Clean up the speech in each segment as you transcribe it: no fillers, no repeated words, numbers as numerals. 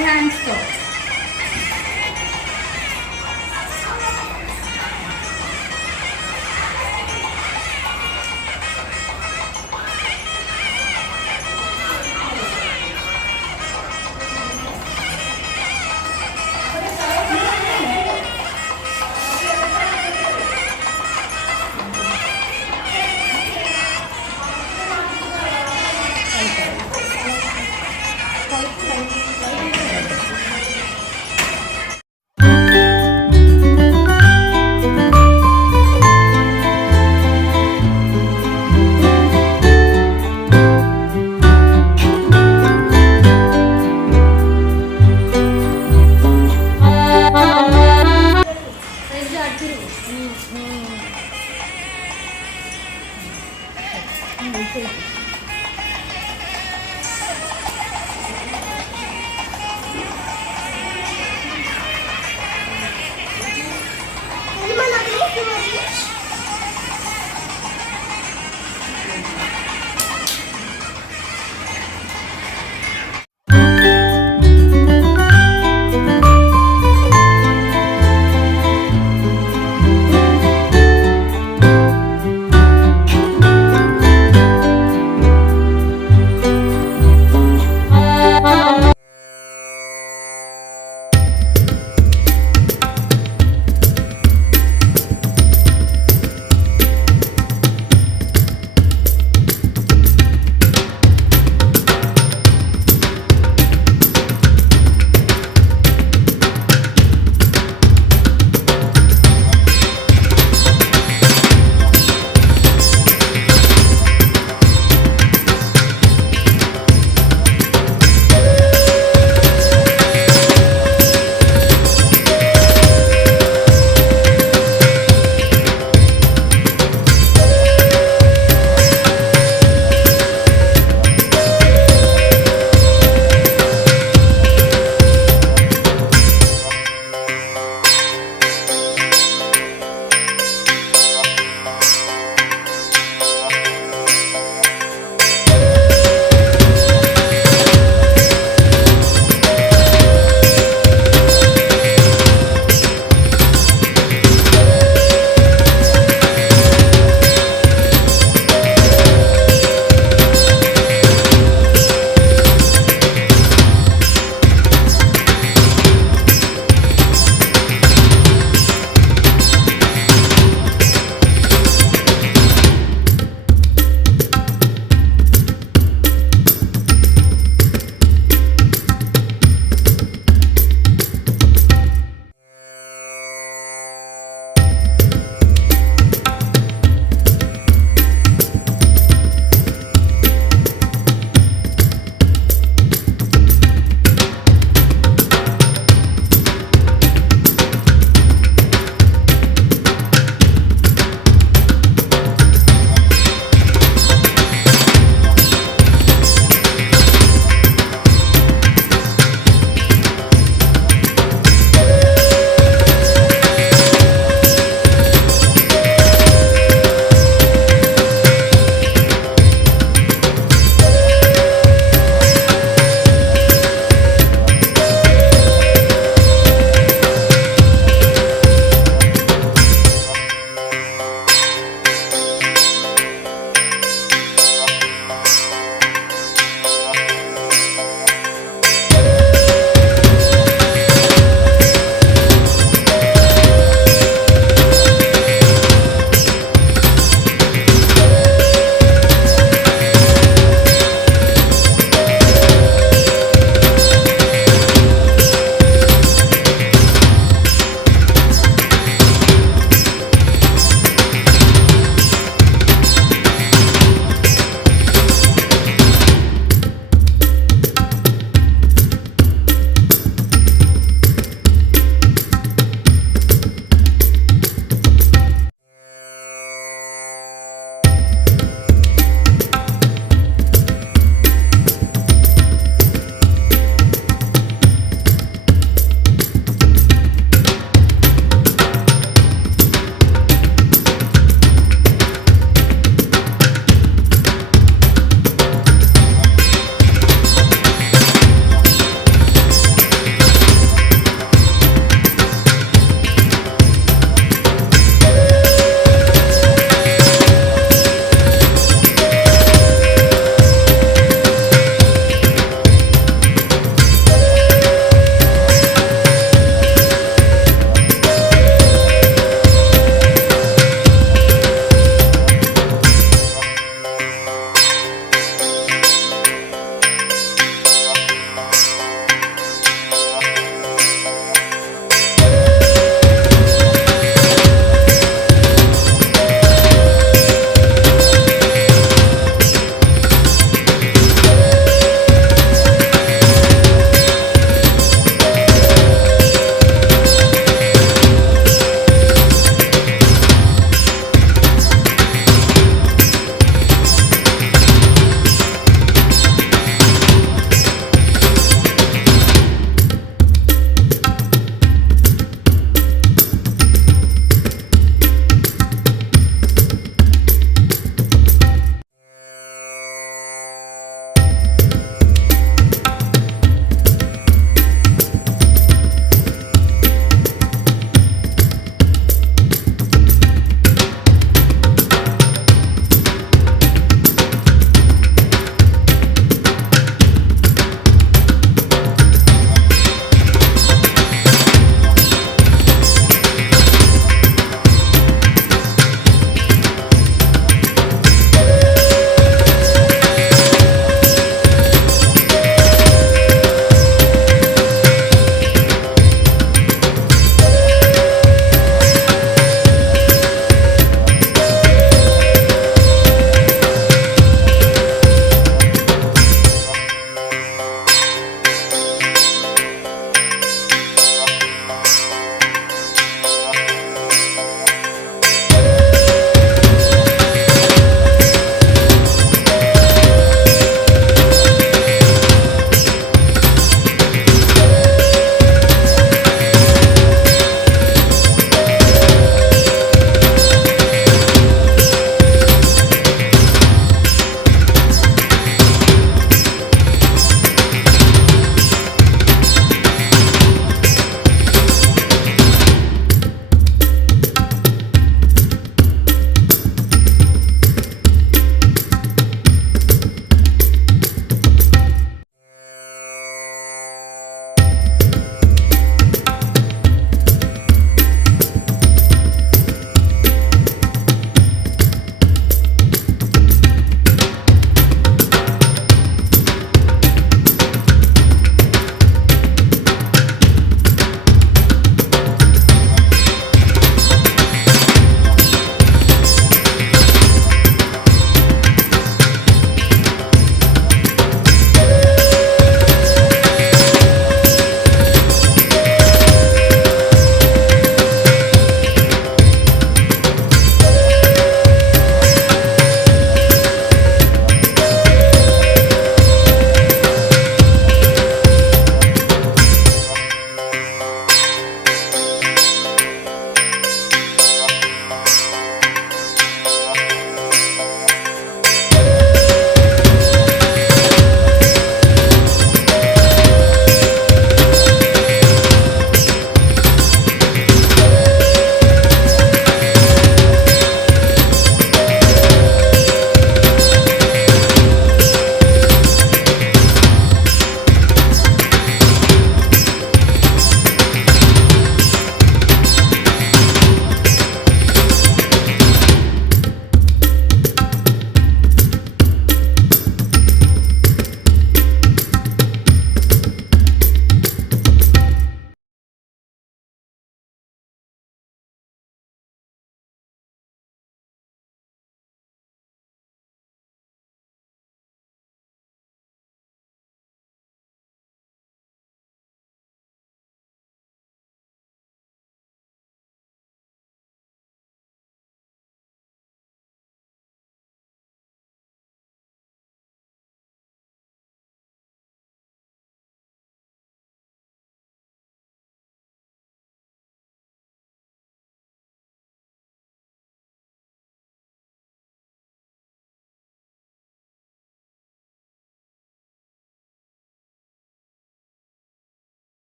హ్యాండ్స్తో.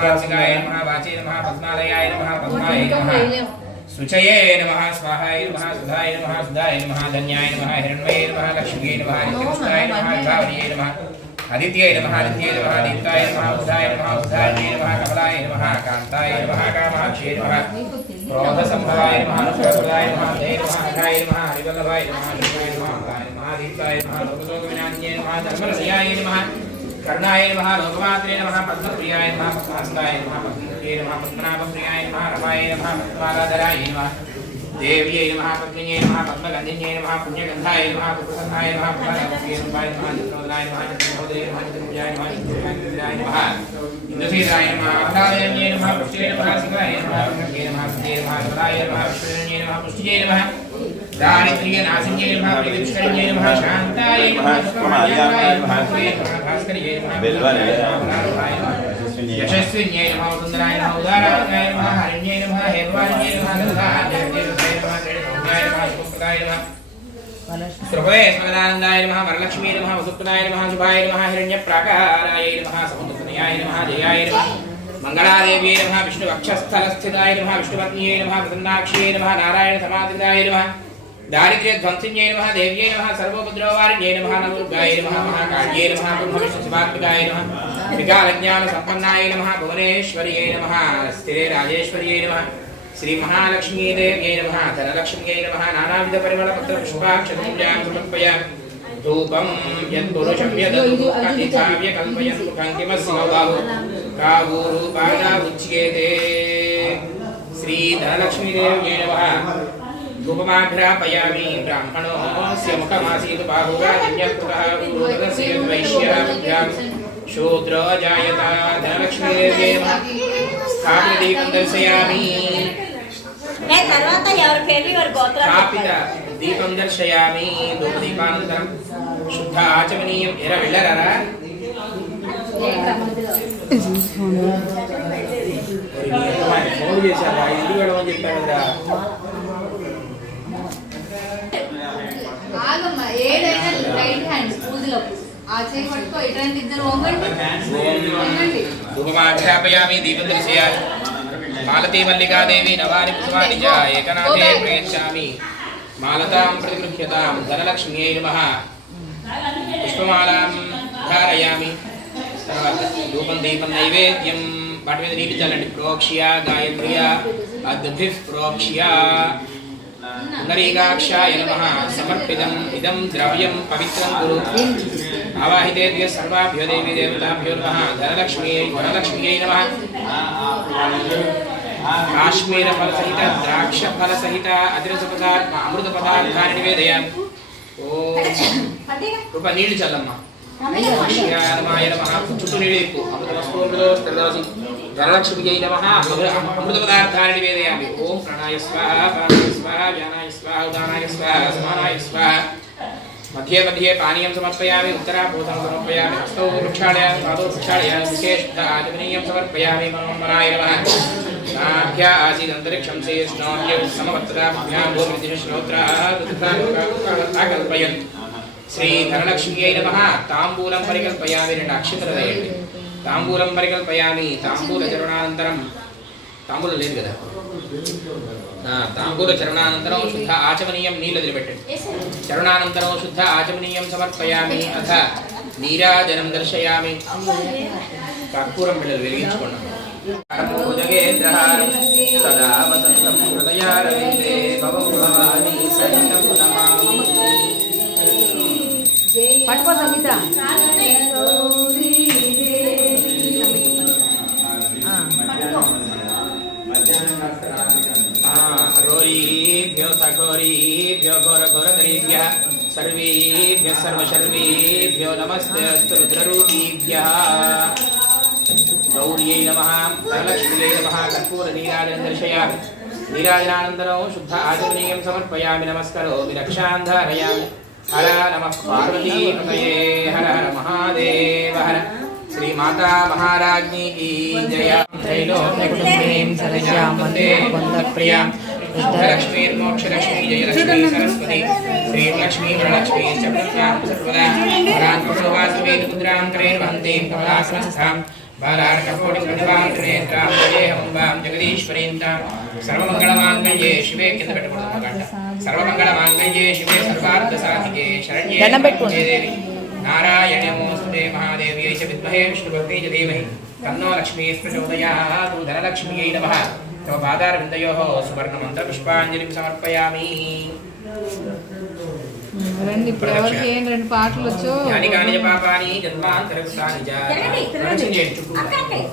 वासिकाय नमः वाचे नमः पद्मालयाय नमः पद्माय नमः सुचये नमः स्वाहाय नमः सुधाय नमः सुधाय नमः धन्याय नमः हिरण्मये नमः लक्ष्मीये नमः नित्यपुष्टाय नमः विभावनीये नमः आदित्याय नमः आदित्ये नमः दीप्ताय नमः बुधाय नमः बुधाय नमः कमलाय नमः कान्ताय नमः कामाक्षये नमः क्रोधसंभवाय नमः अनुप्रदाय नमः देवाय नमः अघाय नमः हरिवल्लभाय नमः शिवाय नमः नमः दीप्ताय नमः लोकलोकविनाशिने नमः धर्मरसयाय नमः कर्णाय नमः लोकमात्रे नमः पद्मप्रियाय नमः पद्महस्ताय नमः पद्मप्रिये नमः पद्मनाभप्रियाय नमः रमाय नमः पद्मालाधराय नमः देव्यै नमः पद्मिन्यै नमः पद्मगन्धिन्यै नमः पुण्यगन्धाय नमः पुत्रसन्धाय नमः पुत्रसन्धाय नमः चित्रनोदनाय नमः चित्रनोदये नमः चित्रपूजाय नमः चित्रपूजाय नमः इंद्रसेनाय नमः अवतारण्यै नमः पुष्टिये नमः शिवाय नमः पुण्ये नमः पुष्टिये नमः शिवाय नमः पुष्टिये नमः पुष्टिये नमः दारिद्र्यनाशिन्यै नमः प्रतिष्ठिन्यै नमः शान्ताय नमः सुखमयाय नमः भास्कर्यै नमः यशस्विन्यै नमः सुन्दराय नमः उदाराय नमः हरिण्यै नमः हेमवान्यै नमः गन्धाय नमः त्रिणोदयाय नमः शुभप्रदाय नमः श्रुभवे स्मदानन्दाय नमः वरलक्ष्मी नमः वसुप्रदाय नमः शुभाय नमः हिरण्यप्राकाराय नमः समुद्रतनयाय नमः जयाय नमः मंगलादेव्यै नमः विष्णुवक्षस्थलस्थिताय नमः विष्णुपत्न्यै नमः प्रसन्नाक्ष्यै नमः नारायणसमाधिताय नमः दारिद्र्यध्वंसिन्यै नमः देव्यै नमः सर्वोपद्रववारिण्यै नमः नवदुर्गायै नमः महाकाल्यै नमः ब्रह्मविष्णुशिवात्मिकाय नमः विकालज्ञानसम्पन्नाय नमः भुवनेश्वर्यै नमः स्थिरे राजेश्वर्यै नमः श्री महालक्ष्मी देव्यै नमः धनलक्ष्म्यै नमः नानाविधपरिमलपत्रपुष्पाक्षतुल्यां समर्पयामि धूपं यत्पुरुषं यदतु कथिताव्य कल्पयन् मुखं किमस्मौ बाहु कावूरूपाणा उच्यते श्री धनलक्ष्मी देव्यै नमः धूपमाघ्रापयामि ब्राह्मणोऽस्य मुखमासीत् बाहुरादिन्यकृतः उरुदस्य वैश्यः विद्यां शूद्रो जायता धनलक्ष्मी देव्यै नमः स्थापितदीपं दर्शयामि स्थापित दीपं दर्शयामि धूपदीपानन्तरं शुद्ध आचमनीयं एरा వెళ్ళారా ఫోన్ చేశారా ఇల్లు గడవని చెప్పారు కదా ఆగమ్మ ఏడైనా రైట్ హ్యాండ్ పూజలో ఆ చేయి పట్టుకో ఇట్లాంటి ఇద్దరు వంగండి ధూపమాఘ్రాపయామి దీపం దర్శయామి మాలతీ మల్లికాదేవి నవాని పుష్పాని చ ఏకనాథే ప్రయచ్ఛామి మాలతాం ప్రతిగృహ్యతాం ధనలక్ష్మ్యై నమః పుష్పమాలాం ధారయామి తర్వాత ధూపం దీపం నైవేద్యం వాటి మీద నీటి చల్లండి ప్రోక్ష్య గాయత్ర్య అద్భిః ప్రోక్ష్య పుండరీకాక్షాయ నమః సమర్పితం ఇదం ద్రవ్యం పవిత్రం కురు ఆవాహితేభ్యः సర్వాభ్యో దేవీ దేవతాభ్యో నమః ధనలక్ష్మ్యై నమః కాశ్మీర ఫల సహిత ద్రాక్ష ఫల సహిత అతిరస పదార్థ అమృత పదార్థాన్ని నివేదయామి ఓం కృప నీళ్ళు చల్లమ్మ శ్రీరామాయ నమః చుట్టూ నీళ్ళు ఎక్కువ అమృతమస్తోమృతోస్త్రదోసి ధనలక్ష్మ్యై నమః అమృత పదార్థాన్ని నివేదయామి ఓం ప్రణాయ స్వాహ ప్రాణాయ స్వాహ వ్యానాయ స్వాహ ఉదానాయ స్వాహ సమానాయ స్వాహ मध्ये मध्ये पानीयं समर्पयामि उत्तराभूतं समर्पयामि हस्तौ प्रक्षालयामि पादौ प्रक्षालयामि विशेषतः आचमनीयं समर्पयामि मनोन्मनाय नमः नाभ्या आसीदन्तरिक्षं शेषणाभ्यौ समवर्तताभ्यां भूमिर्दिशश्रोत्राः कल्पयन् श्री धनलक्ष्म्यै नमः ताम्बूलं परिकल्पयामि రెండు అక్షతలు వేయండి తాంబూలం పరికల్పయామి తాంబూల చరణానంతరం తాంబూలం లేదు కదా तांबूल चरणानन्तरं शुद्ध आचमनीयं नील वदिलिपेट्टंడి चरणानन्तरं शुद्ध आचमनीयं समर्पयामि अथ नीराजनं दर्शयामि कर्पूरं बिळ्ळలు వెలిగించుకోండి कर्पूरगेन्द्रहारं सदा वसन्तं हृदयारविन्दे भवं भवानी सहितं नमामि పట్టుకో సంగీత घोरीभ्यो सघोरीभ्यो घोरघोरधरीभ्यः सर्वेभ्यः सर्वशर्वेभ्यो नमस्ते अस्तु रुद्ररूपीभ्यः गौर्यै नमः धनलक्ष्म्यै नमः कर्पूरनीराजनं दर्शयामि नीराजनानन्तरं शुद्ध आचमनीयं समर्पयामि नमस्करोमि रक्षां धारयामि हर नमः पार्वतीपतये हर हर महादेव हर श्री माता महाराज्ञी की जय त्रैलोक्यकुटुम्बीं सदस्यां वन्दे वन्दप्रियां शुद्धलक्ष्मीर्मोक्षलक्ष्मी जयलक्ष्मी सरस्वती श्रीलक्ष्मी वरलक्ष्मी च प्रत्यां सर्वदा वरान् प्रसवास्वेन मुद्रां करेण वन्दें कमलासनस्थां बालार्ककोटिं प्रतिभां त्रिनेत्रां जयेहं वां जगदीश्वरीन्तां सर्वमङ्गलमाङ्गल्ये शिवे सर्वमङ्गलमाङ्गल्ये शिवे सर्वार्थसाधिके शरण्ये त्र्यम्बके देवी नारायणे नमोस्तुते महादेव्यै च विद्महे विष्णुपत्न्यै च धीमहि तन्नो लक्ष्मीः प्रचोदयात् धनलक्ष्म्यै नमः तव पादारविन्दयोः सुवर्णमन्त्रपुष्पाञ्जलिं समर्पयामि రండి ఇప్పుడు ఎవరికి ఏం రెండు పాటలు వచ్చు యాని కానిజ పాపాని జన్మాంతరకృతాని చ ప్రదక్షిణ చేయండి చుట్టూ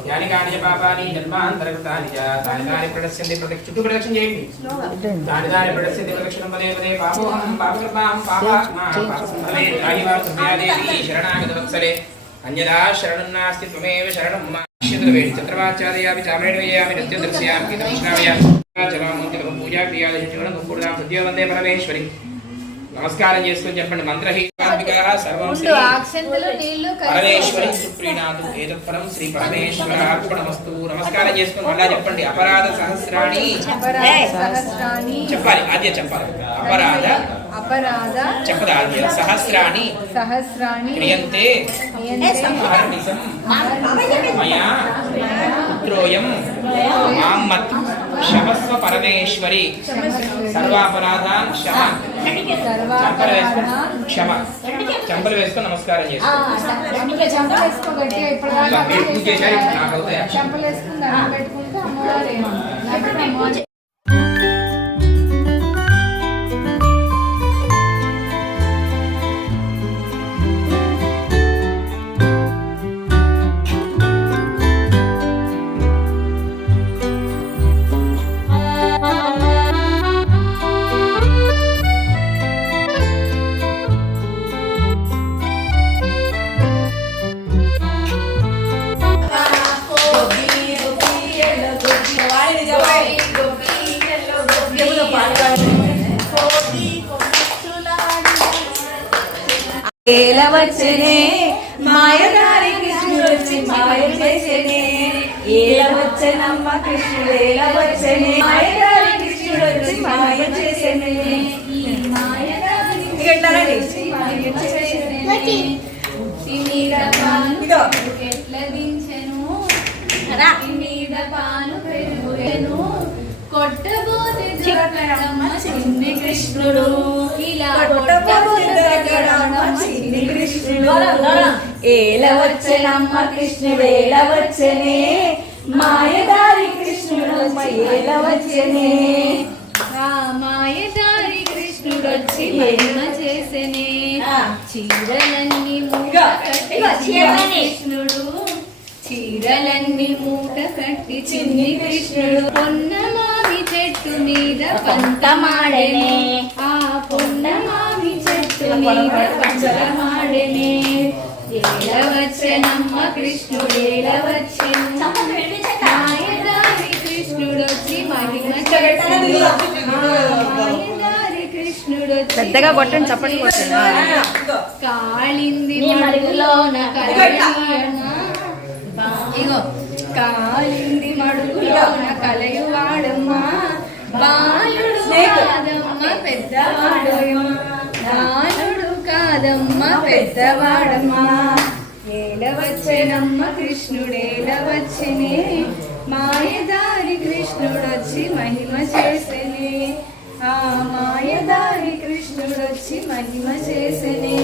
యాని కానిజ పాపాని జన్మాంతరకృతాని చ తాని తాని ప్రదక్షిణి చుట్టూ ప్రదక్షిణ చేయండి తాని తాని ప్రదక్షిణి ప్రదక్షిణం పదే పదే పాపోహం పాపకృతాం పాపాత్మా పాపసంభవే త్రాహివా తుమ్యాదేవి శరణాగత వత్సలే అన్యదా శరణం నాస్తి త్వమేవ శరణం మమ క్షేత్రవేడి చంద్రమాచార్యామి చామరేణయామి నిత్యం దర్శయామి కీర్తనశ్రావయామి చలామూర్తి పూజా క్రియాదశ జీవనం గురుదాం సద్య వందే పరమేశ్వరి నమస్కారం చేసుకొని చెప్పండి పరమేశ్వరి సుప్రీణాదు ఏతత్పరం శ్రీ పరమేశ్వరార్పణమస్తు నమస్కారం చేసుకొని మళ్ళా చెప్పండి అపరాధ సహస్రాణి చెప్పాలి ఆద్య చెప్పాలి అపరాధ చెప్పదాద్య సహస్రాణి క్రియంతే అహర్నిశం మయా పుత్రోయం మాం మత్ శమస్వ పరమేశ్వరి సర్వాపరాధాన్ క్షమ చంపలు వేసుకొని నమస్కారం చేసుకో ఏలవచ్చనే మాయదారి కృష్ణుడొచ్చి మాయ చేసనే ఏలవచ్చనమ్మ కృష్ణుడు ఏలవచ్చనే మాయదారి కృష్ణుడొచ్చి మాయ చేసనే ఈ మాయదారి కృష్ణుడొచ్చి మాయ చేసనే మీద పాలు ఎట్ల దించెను మీద పాలు పెరుగును కొట్టబోతే దొరకడమ్మ చిన్ని కృష్ణుడు ఇలా కొట్టబోతే చిన్ని కృష్ణుడు ఏలవచ్చనమ్మ కృష్ణుడు ఏలవచ్చనే మాయదారి కృష్ణుడు ఏలవచ్చనే ఆ మాయదారి కృష్ణుడొచ్చి మహిమ చేసనే చీరలన్నీ మూట కట్టి కృష్ణుడు చీరలన్నీ మూట కట్టి చిన్ని కృష్ణుడు పొన్నమావి చెట్టు మీద పంతమాడనే ఆ పొన్నమావి చెట్టు మీద పంచమాడనే ఏలవచ్చనమ్మ కృష్ణుడు ఏలవచ్చను మాయదారి కృష్ణుడొచ్చి మహిమ చేసెను మాయదారి కృష్ణుడొచ్చి పెద్దగా కొట్టండి చప్పటి కొట్టండి కాళింది మడుగులోన కలయన ఇగో కాళింది మడుగులోన కలయువాడమ్మా బాలుడు కాదమ్మ పెద్దవాడమ్మా బాలుడు కాదమ్మ పెద్దవాడమ్మా ఏలవచ్చనమ్మ కృష్ణుడేలవచ్చనే మాయదారి కృష్ణుడొచ్చి మహిమ చేసెనే ఆ మాయదారి కృష్ణుడొచ్చి మహిమ చేసెనే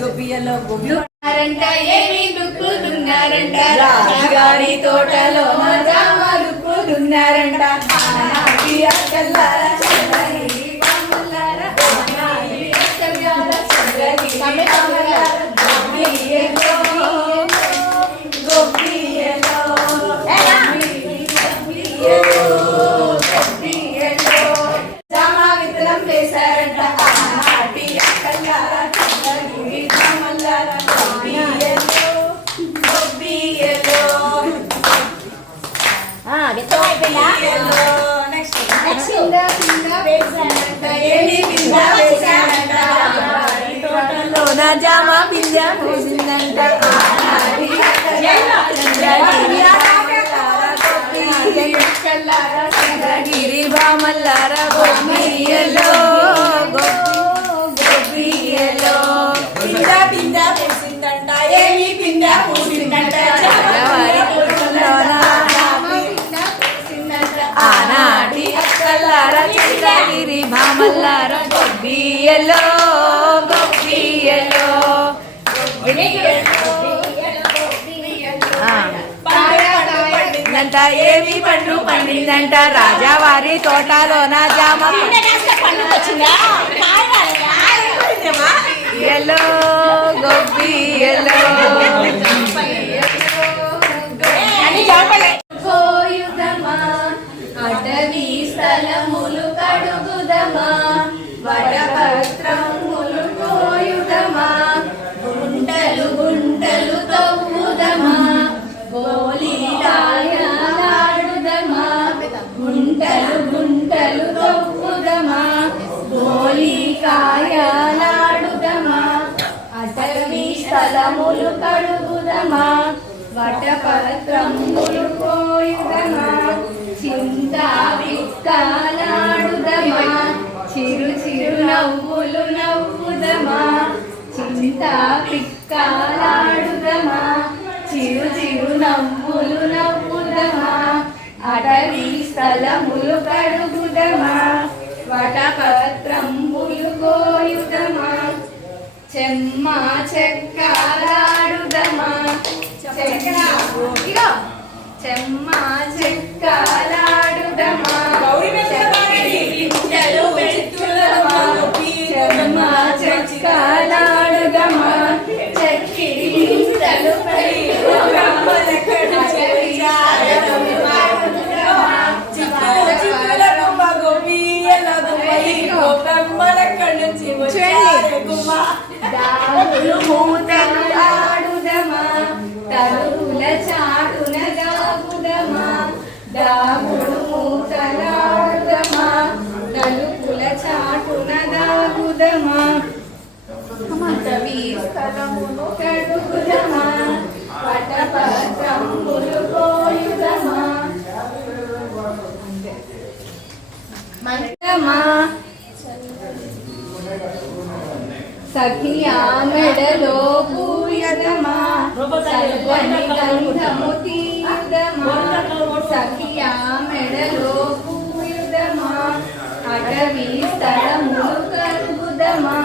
గోపియలో గోపియారంట ఏమి దుక్కుతున్నారంట రాజుగారి తోటలో జామ దుక్కుతున్నారంట ఆనాటి అక్కల్లార చంద్రగిరి బామల్లార ఆనాటి అక్కల్లార చంద్రగిరి బామల్లార గోపియలో గోపియలో గోపియలో జామ విత్తనం వేశారంట ఆనాటి అక్కల్లార చంద్రగిరి బామల్లార జామా పింజ పూసిందంట చంద్రగిరి బామల్లార గోపియలో గోపియలో పింజ పింజ పూసిందంట ఏమి పింజ పూసిందంట భామల్లార గొబ్బియలో గొబ్బియలో పండిందంట ఏమి పండు పండిందంట రాజావారి తోటలోన జామ ఎల్లో గొబ్బియలో కోయుదమా అటవీ స్థలములు కడుగుదమా వటపత్రములు కోయుదమా గుంటలు గుంటలు తవ్వుదమా గోలీలాడుదమా గుంటలు గుంటలు తవ్వుదమా గోలీకాయలాడుదమా అటవీ స్థలములు కడుగుదమా వటపత్రములు కోయుదమా చింతా విక్కలాడుదమా చిరు చిరు నవ్వులు నవ్వుదమా చింతా పిక్కలాడుదమా చిరు చిరు నవ్వులు నవ్వుదమా అటవీ స్థలములు కడుగుదమా వటపత్రములు కోయుదమా చెమ్మ చెక్కలాడుదమా చెమ్మ చెక్కలాడుదమా చెమ్మ చెక్కలాడుదమా చక్కిరి గింతలు దాగులు మూతలు ఆడుదమా తలుల చాటున దాగుదమా దాగుడు మూతలాడుదమా తలుపుల చాటున దాగుదమా అటవీ స్థలములు కడుగుదమా వటపత్రములు కోయుదమా సఖియా మెడలో పూయదమా సర్వని గంధము తీయుదమా సఖియా మెడలో పూయుదమా అటవీ స్థలములు కడుగుదమా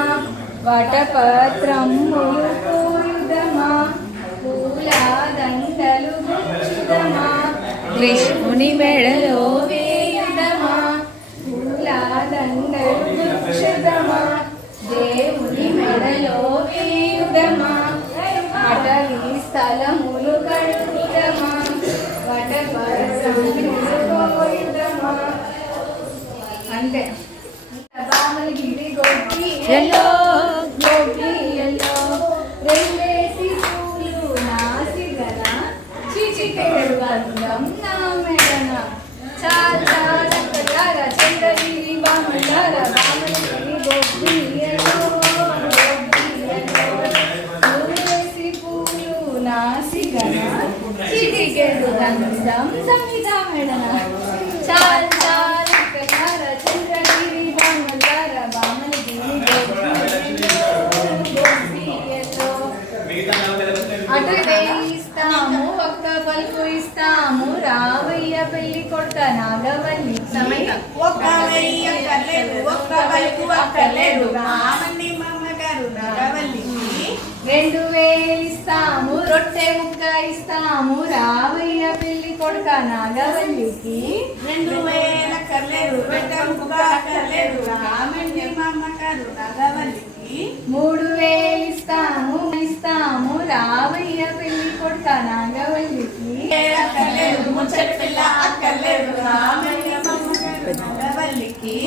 వటపత్రములు పూయుదమా పూల దండలు గుచ్చుదమా కృష్ణుని మెడలో వేయుదమా పూల దండలు గుచ్చుదమా దేవుని మెడలో వేయుదమా అటవీ స్థలములు కడుగుదమా వటపత్రములు కోయుదమా అంతే రామగిరి గొబ్బియలో గొబ్బియలో రెండేసి పూలు నాసిగన చిచికెడు గంధం నా మెడన చాల చంద్రగిరి బామలార రామగిరి గొబ్బియలో రెండేసి పూలు నాసిగన చిచికెడు గంధం సమిత మెడన చాల చంద్రగిరి బామలార బామగిరి గొబ్బియలో అటు వేయిస్తాము ఒక్క పలుకు ఇస్తాము రావయ్య పెళ్లి కొట్ట నాగవల్లి ఒక్క వెయ్యి అక్కర్లేదు ఒక్క పలుకు అక్కర్లేదు రామని మామగారు నాగవల్లికి 2000 ఇస్తాము రొట్టె ముక్క ఇస్తాము రావయ్య పెళ్లి కొడుక నాగవల్లికి 2000 అక్కర్లేదు రొట్టె ముక్క అక్కర్లేదు రామని మామగారు నాగవల్లికి 3000 ఇస్తాము రావయ్య పెళ్లి కొడుక నాగవల్లికి అక్కర్లేదు ముచ్చటి పిల్ల అక్కర్లేదు రామని మామగారు నాగవల్లికి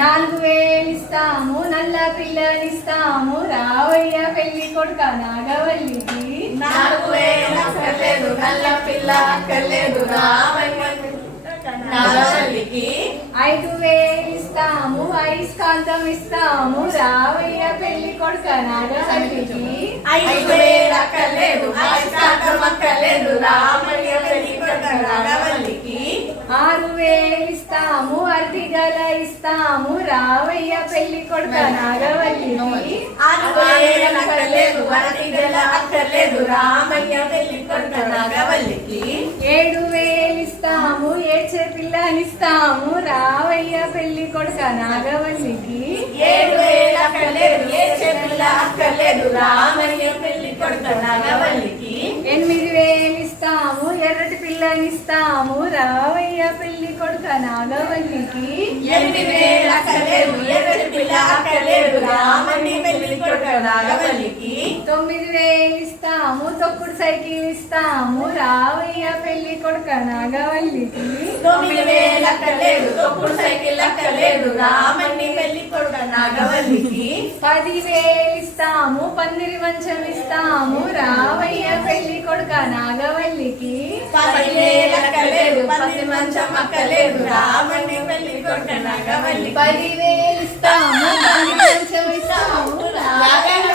4000 ఇస్తాము నల్ల పిల్లనిస్తాము రావయ్య పెళ్లి కొడుక నాగవల్లికి 4000 అక్కర్లేదు నల్ల పిల్ల అక్కర్లేదు రామయ్య నాగవల్లికి 5000 ఇస్తాము ఐస్కాంతం ఇస్తాము రావయ్య పెళ్లి కొడుక నాగవల్లికి 5000 అక్కర్లేదు ఐస్కాంతం అక్కర్లేదు రామయ్య పెళ్లి కొడుక నాగవల్లికి 6000 ఇస్తాము అరటిగల ఇస్తాము రావయ్య పెళ్లి కొడుక నాగవల్లికి 6000 అక్కర్లేదు అరటిగల అక్కర్లేదు రామయ్య పెళ్లి కొడుక నాగవల్లికి 7000 ఇస్తాము ఏడ్చే పిల్లనిస్తాము రావయ్య పెళ్లి కొడుక నాగవల్లికి 7,000 అక్కర్లేదు, ఏడ్చే పిల్ల అక్కర్లేదు, రామయ్య పెళ్లి కొడుక నాగవల్లికి 8,000 ఇస్తాము, ఎర్రటి పిల్లనిస్తాము, రావయ్య పెళ్లి కొడుక నాగవల్లికి 8,000 అక్కర్లేదు, ఎర్రటి పిల్ల అక్కర్లేదు, రామయ్య పెళ్లి కొడుక నాగవల్లికి 9,000 ఇస్తాము, తొక్కుడు సైకిల్ ఇస్తాము, రావయ్య పెళ్లి కొడుక నాగవల్లికి 9,000 అక్కర్లేదు, తొక్కుడు సైకిల్ అక్కర్లేదు, రామయ్య పెళ్లి కొడుక నాగవల్లికి 10,000 ఇస్తాము, పందిరి మంచం ఇస్తాము, రావయ్య పెళ్లి కొడుక నాగవల్లికి 10,000 అక్కర్లేదు, పంది మంచం అక్కర్లేదు, రామయ్య పెళ్లి కొడుక నాగవల్లికి 10,000 ఇస్తాము, పందిరి మంచం ఇస్తాము, రామయ్య